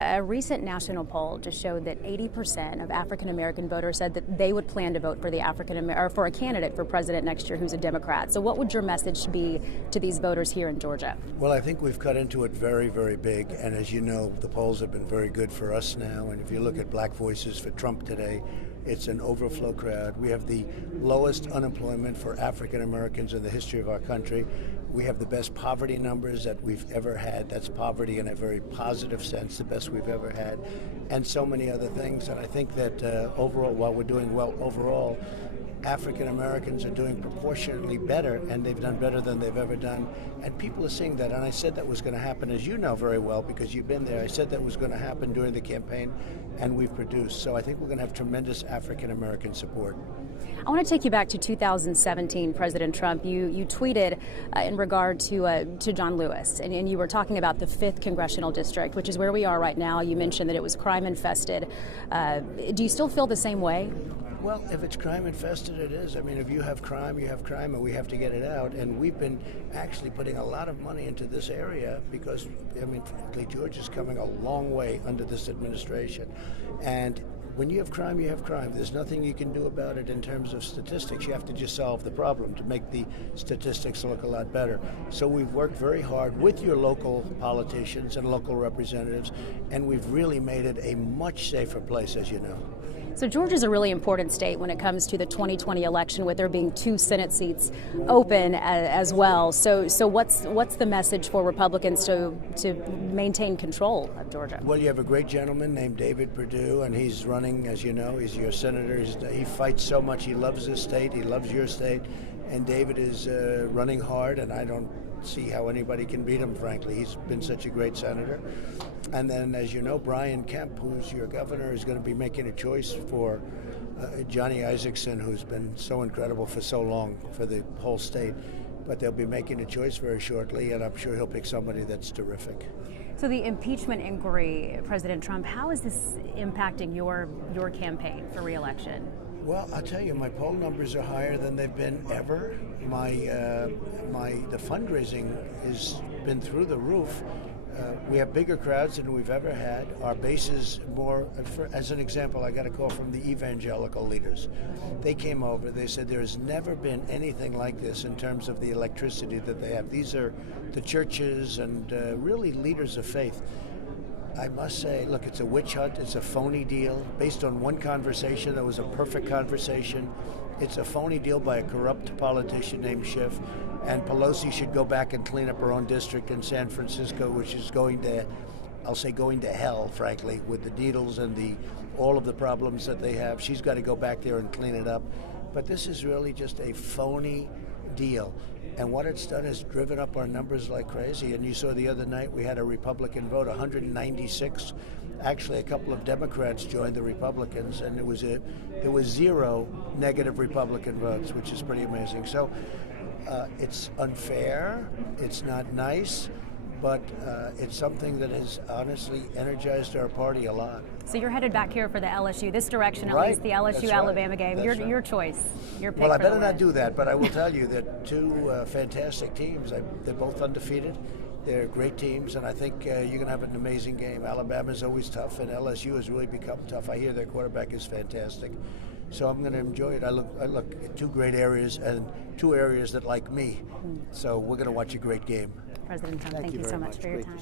A recent national poll just showed that 80% of African American voters said that they would plan to vote for for a candidate for president next year who's a Democrat. So what would your message be to these voters here in Georgia? Well, I think we've cut into it very, very big. And as you know, the polls have been very good for us now. And if you look at black voices for Trump today, it's an overflow crowd. We have the lowest unemployment for African Americans in the history of our country. We have the best poverty numbers that we've ever had. That's poverty in a very positive sense, the best we've ever had, and so many other things. And I think that overall, while we're doing well overall, African Americans are doing proportionately better, and they've done better than they've ever done. And people are seeing that. And I said that was going to happen, as you know very well, because you've been there. I said that was going to happen during the campaign, and we've produced. So I think we're going to have tremendous African American support. I want to take you back to 2017, President Trump. You tweeted in regard to John Lewis, and you were talking about the 5th Congressional District, which is where we are right now. You mentioned that it was crime infested. Do you still feel the same way? Well, if it's crime infested, it is. I mean, if you have crime, and we have to get it out. And we've been actually putting a lot of money into this area because, I mean, frankly, Georgia's coming a long way under this administration. And when you have crime, you have crime. There's nothing you can do about it in terms of statistics. You have to just solve the problem to make the statistics look a lot better. So we've worked very hard with your local politicians and local representatives, and we've really made it a much safer place, as you know. So Georgia's a really important state when it comes to the 2020 election, with there being 2 Senate seats open as well. So what's the message for Republicans to maintain control of Georgia? Well, you have a great gentleman named David Perdue, and he's running, as you know, he's your senator. He fights so much. He loves this state. He loves your state. And David is running hard, and I don't see how anybody can beat him, frankly. He's been such a great senator. And then, as you know, Brian Kemp, who's your governor, is going to be making a choice for Johnny Isakson, who's been so incredible for so long for the whole state. But they'll be making a choice very shortly, and I'm sure he'll pick somebody that's terrific. So the impeachment inquiry, President Trump, how is this impacting your campaign for re-election? Well, I'll tell you, my poll numbers are higher than they've been ever. The fundraising has been through the roof. We have bigger crowds than we've ever had. Our base is more, as an example, I got a call from the evangelical leaders. They came over, they said there has never been anything like this in terms of the electricity that they have. These are the churches and really leaders of faith. I must say, look, it's a witch hunt. It's a phony deal based on one conversation that was a perfect conversation. It's a phony deal by a corrupt politician named Schiff. And Pelosi should go back and clean up her own district in San Francisco, which is going to hell, frankly, with the needles and all of the problems that they have. She's got to go back there and clean it up. But this is really just a phony deal. And what it's done is driven up our numbers like crazy. And you saw the other night we had a Republican vote, 196. Actually, a couple of Democrats joined the Republicans, and there was 0 negative Republican votes, which is pretty amazing. So it's unfair. It's not nice. But it's something that has honestly energized our party a lot. So you're headed back here for the LSU, this direction at right. least, the LSU-Alabama game. Your choice, your pick. Well, I for the better not win. do that, but I will tell you that 2 fantastic teams. They're both undefeated. They're great teams, and I think you're going to have an amazing game. Alabama's always tough, and LSU has really become tough. I hear their quarterback is fantastic. So I'm going to enjoy it. I look at 2 great areas and 2 areas that like me. So we're going to watch a great game. President Trump, thank you so much for your time.